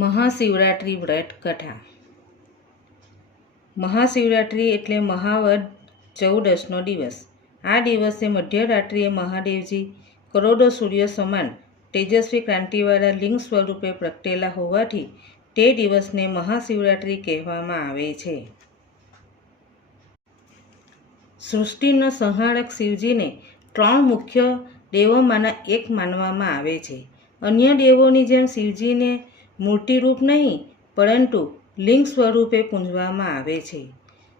મહાશિવરાત્રિ વ્રત કથા. મહાશિવરાત્રિ એટલે મહાવદ ચૌદસનો દિવસ. આ દિવસે મધ્યરાત્રિએ મહાદેવજી કરોડો સૂર્ય સમાન તેજસ્વી ક્રાંતિવાળા લિંગ સ્વરૂપે પ્રગટેલા હોવાથી તે દિવસને મહાશિવરાત્રિ કહેવામાં આવે છે. સૃષ્ટિના સંહારક શિવજીને 3 મુખ્ય દેવોમાંના એક માનવામાં આવે છે. અન્ય દેવોની જેમ શિવજીને મૂર્તિરૂપ નહીં પરંતુ લિંગ સ્વરૂપે પૂજવામાં આવે છે.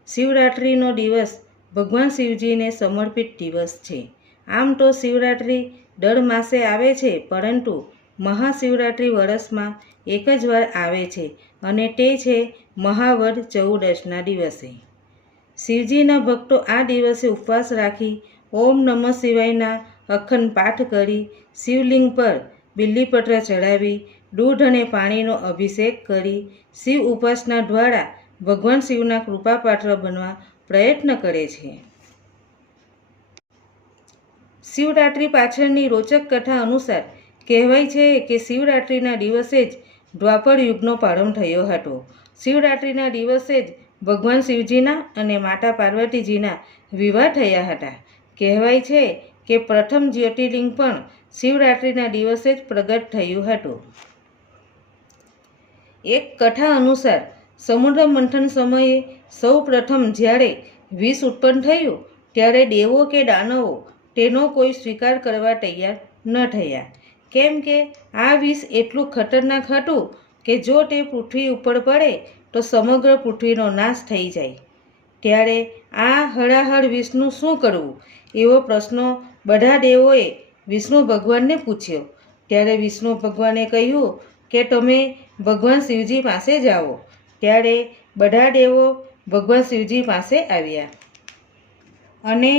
શિવરાત્રિનો દિવસ ભગવાન શિવજીને સમર્પિત દિવસ છે. આમ તો શિવરાત્રિ દર માસે આવે છે, પરંતુ મહાશિવરાત્રિ વર્ષમાં એક જ વાર આવે છે અને તે છે મહાવદ ચૌદસના દિવસે. શિવજીના ભક્તો આ દિવસે ઉપવાસ રાખી ઓમ નમઃ શિવાયના અખંડ પાઠ કરી શિવલિંગ પર બિલ્લીપત્ર ચડાવી દૂધ અને પાણીનો અભિષેક કરી શિવ ઉપાસના દ્વારા ભગવાન શિવના કૃપાપાત્ર બનવા પ્રયત્ન કરે છે. શિવરાત્રિ પાછળની રોચક કથા અનુસાર કહેવાય છે કે શિવરાત્રિના દિવસે જ દ્વાપર યુગનો પ્રારંભ થયો હતો. શિવરાત્રિના દિવસે જ ભગવાન શિવજીના અને માતા પાર્વતીજીના વિવાહ થયા હતા. કહેવાય છે કે પ્રથમ જ્યોતિર્લિંગ પણ શિવરાત્રિના દિવસે જ પ્રગટ થયું હતું. એક કથા અનુસાર સમુદ્ર મંથન સમયે સૌ પ્રથમ જ્યારે વિષ ઉત્પન્ન થયું ત્યારે દેવો કે દાનવો તેનો કોઈ સ્વીકાર કરવા તૈયાર ન થયા, કેમ કે આ વિષ એટલું ખતરનાક હતું કે જો તે પૃથ્વી ઉપર પડે તો સમગ્ર પૃથ્વીનો નાશ થઈ જાય. ત્યારે આ હળાહળ વિષનું શું કરવું એવો પ્રશ્ન બધા દેવોએ વિષ્ણુ ભગવાનને પૂછ્યો. ત્યારે વિષ્ણુ ભગવાને કહ્યું કે તમે ભગવાન શિવજી પાસે જાઓ. ત્યારે બધા દેવો ભગવાન શિવજી પાસે આવ્યા અને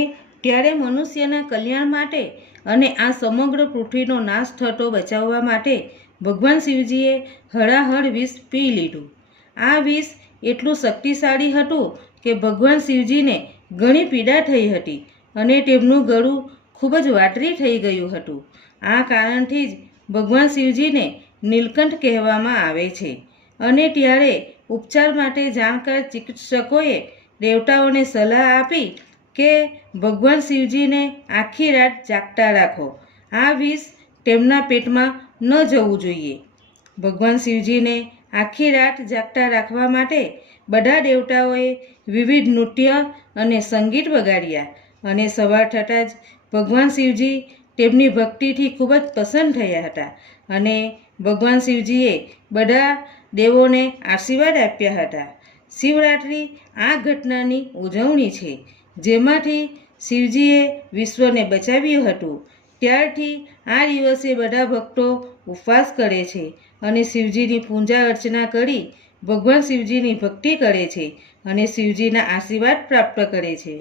ત્યારે મનુષ્યના કલ્યાણ માટે અને આ સમગ્ર પૃથ્વીનો નાશ થતો બચાવવા માટે ભગવાન શિવજીએ હળાહળ વિષ પી લીધું. આ વિષ એટલું શક્તિશાળી હતું કે ભગવાન શિવજીને ઘણી પીડા થઈ હતી અને તેમનું ગળું ખૂબ જ વાતરી થઈ ગયું હતું. આ કારણથી જ ભગવાન શિવજીને નીલકંઠ કહેવામાં આવે છે. અને ત્યારે ઉપચાર માટે જાણકાર ચિકિત્સકોએ દેવતાઓને સલાહ આપી કે ભગવાન શિવજીને આખી રાત જાગતા રાખો. આ વિષ તેમના પેટમાં ન જવું જોઈએ. ભગવાન શિવજીને આખી રાત જાગતા રાખવા માટે બધા દેવતાઓએ વિવિધ નૃત્ય અને સંગીત વગાડ્યા અને સવાર થતાં જ ભગવાન શિવજી તેમની ભક્તિથી ખૂબ જ પ્રસન્ન થયા હતા અને ભગવાન શિવજીએ બધા દેવોને આશીર્વાદ આપ્યા હતા. શિવરાત્રિ આ ઘટનાની ઉજવણી છે જેમાંથી શિવજીએ વિશ્વને બચાવ્યું હતું. ત્યારથી આ દિવસે બધા ભક્તો ઉપવાસ કરે છે અને શિવજીની પૂજા અર્ચના કરી ભગવાન શિવજીની ભક્તિ કરે છે અને શિવજીના આશીર્વાદ પ્રાપ્ત કરે છે.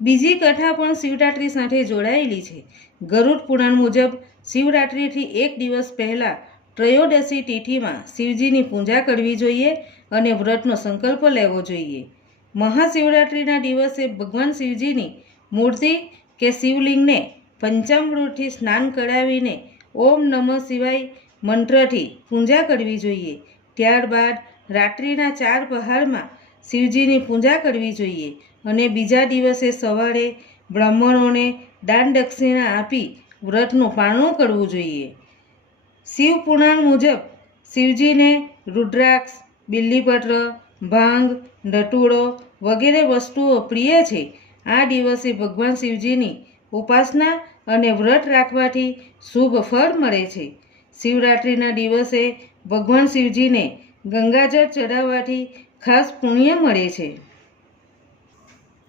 બીજી કથા પણ શિવરાત્રિ સાથે જોડાયેલી છે. ગરુડ પુરાણ મુજબ શિવરાત્રિથી એક દિવસ પહેલાં ત્રયોદશી તિથિમાં શિવજીની પૂજા કરવી જોઈએ અને વ્રતનો સંકલ્પ લેવો જોઈએ. મહાશિવરાત્રિના દિવસે ભગવાન શિવજીની મૂર્તિ કે શિવલિંગને પંચામૃતથી સ્નાન કરાવીને ઓમ નમઃ શિવાય મંત્રથી પૂજા કરવી જોઈએ. ત્યારબાદ રાત્રિના 4 પહારમાં શિવજીની પૂજા કરવી જોઈએ અને બીજા દિવસે સવારે બ્રાહ્મણોને દાન દક્ષિણા આપી વ્રતનું પાલન કરવું જોઈએ. શિવ પુરાણ મુજબ શિવજીને રુદ્રાક્ષ, બિલ્લીપત્ર, ભાંગ, ધતૂરો વગેરે વસ્તુઓ પ્રિય છે. આ દિવસે ભગવાન શિવજીની ઉપાસના અને વ્રત રાખવાથી શુભ ફળ મળે છે. શિવરાત્રિના દિવસે ભગવાન શિવજીને ગંગાજળ ચડાવવાથી ખાસ પુણ્ય મળે છે.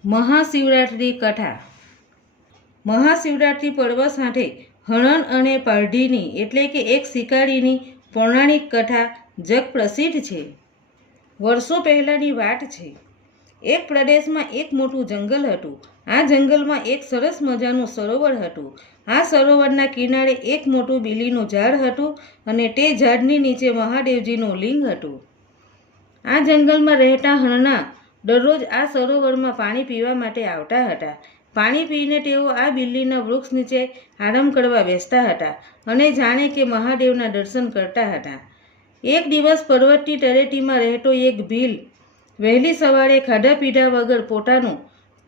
મહાશિવરાત્રિ કથા. મહાશિવરાત્રિ પર્વ સાથે હરણ અને પારધીની એટલે કે એક શિકારીની પૌરાણિક કથા જગ પ્રસિદ્ધ છે. વર્ષો પહેલાંની વાત છે. એક પ્રદેશમાં એક મોટું જંગલ હતું. આ જંગલમાં એક સરસ મજાનું સરોવર હતું. આ સરોવરના કિનારે એક મોટું બીલીનું ઝાડ હતું અને તે ઝાડની નીચે મહાદેવજીનું લિંગ હતું. આ જંગલમાં રહેતા હરણા દરરોજ આ સરોવરમાં પાણી પીવા માટે આવતા હતા. પાણી પીને તેઓ આ બિલ્લીના વૃક્ષ નીચે આરામ કરવા બેસતા હતા અને જાણે કે મહાદેવના દર્શન કરતા હતા. એક દિવસ પર્વતની તળેટીમાં રહેતો એક ભીલ વહેલી સવારે ખાધા પીધા વગર પોતાનું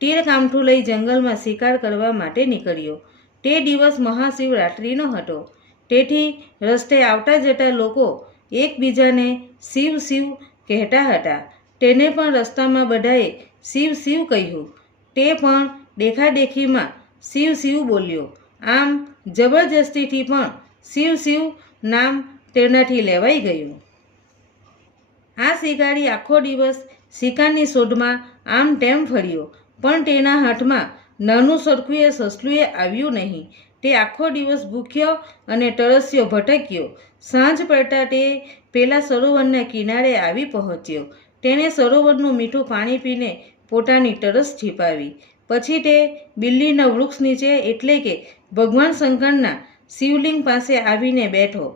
તીર કામઠું લઈ જંગલમાં શિકાર કરવા માટે નીકળ્યો. તે દિવસ મહાશિવરાત્રિનો હતો. તેથી રસ્તે આવતા જતા લોકો એકબીજાને શિવ શિવ કહેતા હતા. તેને પણ રસ્તામાં બધાએ શિવ શિવ કહ્યું. તે પણ દેખાદેખીમાં શિવ શિવ બોલ્યો. આમ જબરજસ્તીથી પણ શિવ શિવ નામ તેનાથી લેવાઈ ગયું. આ શિકારી આખો દિવસ શિકારની શોધમાં આમ તેમ ફર્યો, પણ તેના હાથમાં નાનું સરખું એ સસલું આવ્યું નહીં. તે આખો દિવસ ભૂખ્યો અને તરસ્યો ભટક્યો. સાંજ પડતા તે પેલા સરોવરના કિનારે આવી પહોંચ્યો. તેણે સરોવરનું મીઠું પાણી પીને પોતાની તરસ છીપાવી. પછી તે બિલ્લીના વૃક્ષ નીચે એટલે કે ભગવાન શંકરના શિવલિંગ પાસે આવીને બેઠો.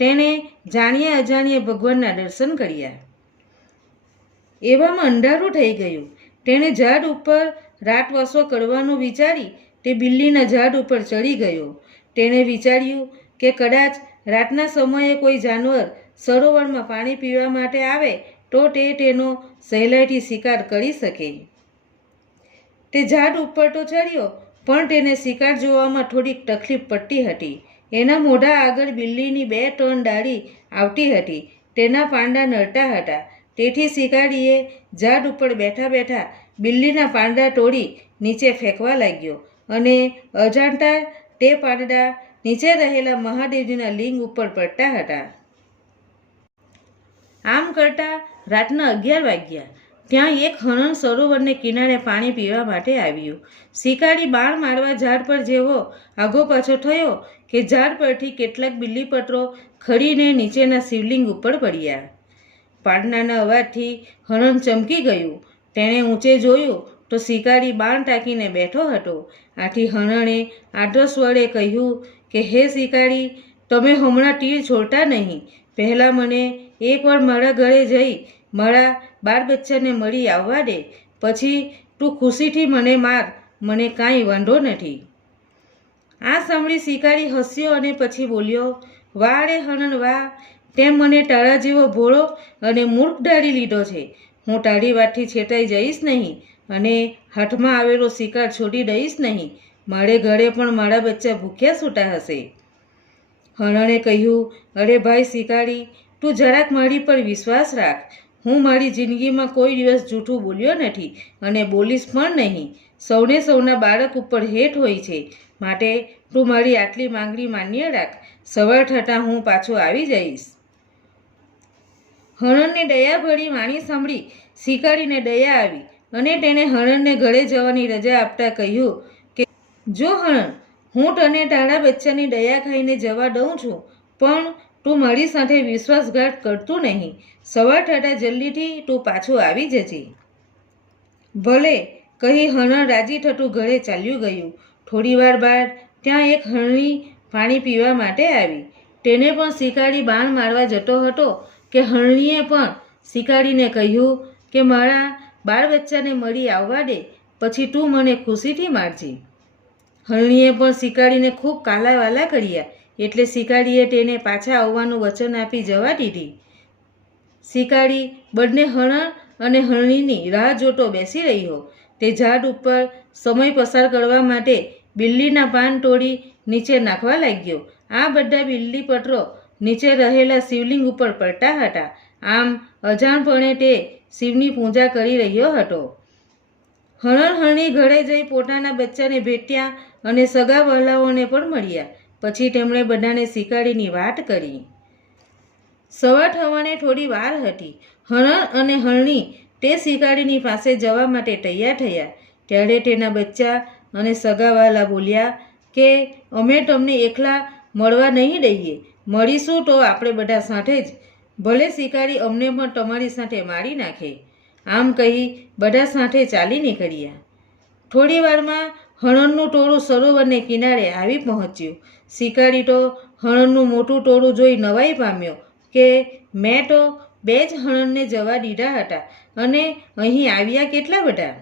તેણે જાણ્યા અજાણ્યે ભગવાનના દર્શન કર્યા. એવામાં અંધારું થઈ ગયું. તેણે ઝાડ ઉપર રાતવાસો કરવાનું વિચારી તે બિલ્લીના ઝાડ ઉપર ચડી ગયો. તેણે વિચાર્યું કે કદાચ રાતના સમયે કોઈ જાનવર સરોવરમાં પાણી પીવા માટે આવે તો તે તેનો સહેલાઈથી શિકાર કરી શકે. તે ઝાડ ઉપર તો ચડ્યો, પણ તેને શિકાર જોવામાં થોડીક તકલીફ પડતી હતી. એના મોઢા આગળ બિલ્લીની 2-3 ડાળી આવતી હતી. તેના પાંડા નડતા હતા. તેથી શિકારીએ ઝાડ ઉપર બેઠા બેઠા બિલ્લીના પાંડા તોડી નીચે ફેંકવા લાગ્યો અને અજાણતા તે પાંદડા નીચે રહેલા મહાદેવજીના લિંગ ઉપર પડતા હતા. આમ કરતાં રાતના 11 વાગ્યા. ત્યાં એક હરણ સરોવરને કિનારે પાણી પીવા માટે આવ્યું. શિકારી બાણ મારવા ઝાડ પર જેવો આગો પાછો થયો કે ઝાડ પરથી કેટલાક બિલ્લીપત્રો ખડીને નીચેના શિવલિંગ ઉપર પડ્યા. પાંદડાના અવાજથી હરણ ચમકી ગયું. તેણે ઊંચે જોયું તો શિકારી બાણ ટાંકીને બેઠો હતો. આથી હરણે આડસ વડે કહ્યું કે હે શિકારી, તમે હમણાં તીર છોડતા નહીં. પહેલાં મને એકવાર મારા ઘરે જઈ મારા બાળ બચ્ચાને મળી આવવા દે. પછી તું ખુશીથી મને માર, મને કાંઈ વાંધો નથી. આ સાંભળી શિકારી હસ્યો અને પછી બોલ્યો, વાહ રે હરણ વાહ, તેમ મને તારા જેવો ભોળો અને મૂર્ખ ધારી લીધો છે. હું તારી વાતથી છેટાઈ જઈશ નહીં અને હાથમાં આવેલો શિકાર છોડી દઈશ નહીં. મારે ઘરે પણ મારા બચ્ચા ભૂખ્યા સૂતા હશે. હરણે કહ્યું, અરે ભાઈ શિકારી, તું જરાક મારી પર વિશ્વાસ રાખ. હું મારી જિંદગીમાં કોઈ દિવસ જૂઠું બોલ્યો નથી અને બોલીશ પણ નહીં. સૌને સૌના બાળક ઉપર હેત હોય છે, માટે તું મારી આટલી માંગણી માન્ય રાખ. સવાર થતાં હું પાછો આવી જઈશ. હરણની દયાભરી વાણી સાંભળી શિકારીને દયા આવી અને તેણે હરણને ઘરે જવાની રજા આપતા કહ્યું કે જો હરણ, હું તને તારા બચ્ચાની દયા ખાઈને જવા દઉં છું, પણ તું મારી સાથે વિશ્વાસઘાત કરતું નહીં. સવાર થતાં જલ્દીથી તું પાછું આવી જજે. ભલે કહી હરણ રાજી થતું ઘરે ચાલ્યું ગયું. થોડીવાર બાદ ત્યાં એક હરણી પાણી પીવા માટે આવી. તેને પણ શિકારી બાણ મારવા જતો હતો કે હરણીએ પણ શિકારીને કહ્યું કે મારા બાળ બચ્ચાને મળી આવવા દે, પછી તું મને ખુશીથી મારજે. હરણીએ પણ શિકારીને ખૂબ કાલાવાલા કર્યા, એટલે શિકારીએ તેને પાછા આવવાનું વચન આપી જવા દીધી. શિકારી બંને હરણ અને હરણીની રાહ જોતો બેસી રહ્યો. તે ઝાડ ઉપર સમય પસાર કરવા માટે બિલ્લીના પાન તોડી નીચે નાખવા લાગ્યો. આ બધા બિલ્લીપત્રો નીચે રહેલા શિવલિંગ ઉપર પડતા હતા. આમ અજાણપણે તે શિવની પૂજા કરી રહ્યો હતો. હરણ હરણી ઘરે જઈ પોતાના બચ્ચાને ભેટ્યા અને સગા વહાલાઓને પણ મળ્યા. પછી તેમણે બધાને શિકારીની વાત કરી. સવાર થવાને થોડી વાર હતી. હરણ અને હરણી તે શિકારીની પાસે જવા માટે તૈયાર થયા. ત્યારે તેના બચ્ચા અને સગાવાલા બોલ્યા કે અમે તમને એકલા મળવા નહીં દઈએ. મળીશું તો આપણે બધા સાથે જ. ભલે શિકારી અમને પણ તમારી સાથે મારી નાખે. આમ કહી બધા સાથે ચાલી નીકળ્યા. થોડી વારમાં હરણનું ટોળું સરોવરને કિનારે આવી પહોંચ્યું. શિકારી તો હરણનું મોટું ટોળું જોઈ નવાઈ પામ્યો કે મેં તો 2 જ હરણને જવા દીધા હતા અને અહીં આવ્યા કેટલા બધા.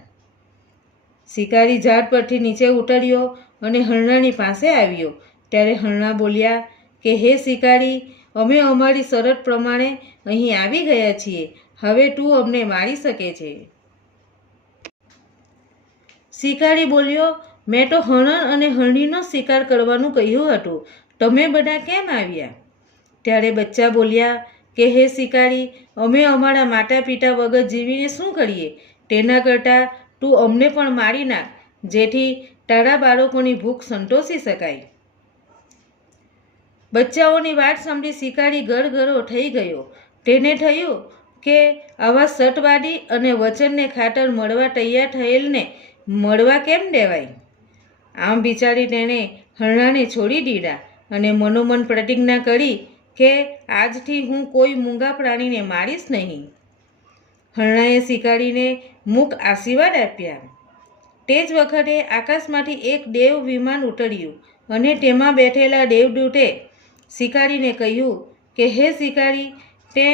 શિકારી ઝાડ પરથી નીચે ઉતર્યો અને હરણાની પાસે આવ્યો. ત્યારે હરણા બોલ્યા કે હે શિકારી, અમે અમારી શરત પ્રમાણે અહીં આવી ગયા છીએ. હવે તું અમને મારી શકે છે. શિકારી બોલ્યો, મેં તો હરણ અને હરણીનો શિકાર કરવાનું કહ્યું હતું. તમે બધા કેમ આવ્યા? ત્યારે બચ્ચા બોલ્યા કે હે શિકારી, અમે અમારા માતા પિતા વગર જીવીને શું કરીએ? તેના કરતાં તું અમને પણ મારી નાખ, જેથી તારા બાળકોની ભૂખ સંતોષી શકાય. બચ્ચાઓની વાત સાંભળી શિકારી ગળગળો થઈ ગયો. તેને થયું કે આવા સટવાદી અને વચનને ખાતર મળવા તૈયાર થયેલને મળવા કેમ દેવાય. આમ વિચારી તેણે હરણાને છોડી દીધા અને મનોમન પ્રતિજ્ઞા કરી કે આજથી હું કોઈ મૂંગા પ્રાણીને મારીશ નહીં. હરણાએ શિકારીને મૂક આશીર્વાદ આપ્યા. તે જ વખતે આકાશમાંથી એક દેવ વિમાન ઉતર્યું અને તેમાં બેઠેલા દેવદૂતે શિકારીને કહ્યું કે હે શિકારી, તે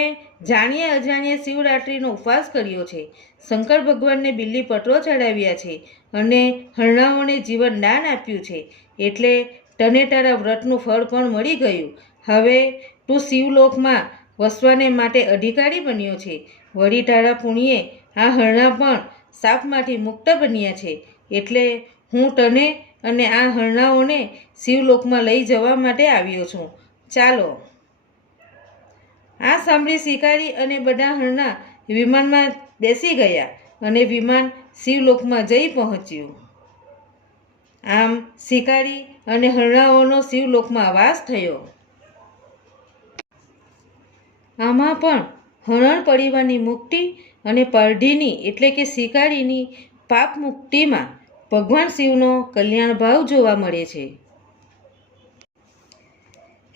જાણ્યા અજાણ્યા શિવરાત્રિનો ઉપવાસ કર્યો છે, શંકર ભગવાનને બિલ્લીપત્રો ચડાવ્યા છે અને હરણાઓને જીવન દાન આપ્યું છે, એટલે તને તારા વ્રતનું ફળ પણ મળી ગયું. હવે તું શિવલોકમાં વસવાને માટે અધિકારી બન્યો છે. વળી તારા પુણ્યે આ હરણા પણ શાપમાંથી મુક્ત બન્યા છે, એટલે હું તને અને આ હરણાઓને શિવલોકમાં લઈ જવા માટે આવ્યો છું. ચાલો. આ સાંભળી શિકારી અને બધા હરણા વિમાનમાં બેસી ગયા અને વિમાન શિવલોકમાં જઈ પહોંચ્યું. આમ શિકારી અને હરણાઓનો શિવલોકમાં વાસ થયો. આમાં પણ હરણ પરિવારની મુક્તિ અને પારધીની એટલે કે શિકારીની પાપ મુક્તિમાં ભગવાન શિવનો કલ્યાણ ભાવ જોવા મળે છે.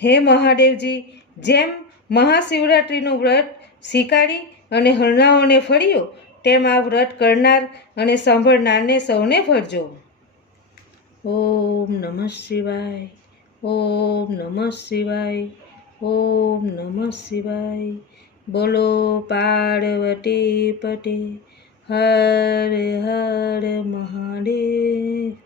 હે મહાદેવજી, જેમ મહાશિવરાત્રિનું વ્રત શિકારી અને હરણાઓને ફળ્યું, તેમ આ વ્રત કરનાર અને સાંભળનારને સૌને ફળજો. ઓમ નમઃ શિવાય. ઓમ નમઃ શિવાય. ઓમ નમઃ શિવાય. બોલો પાર્વતી પતે. હર હર મહાદેવ.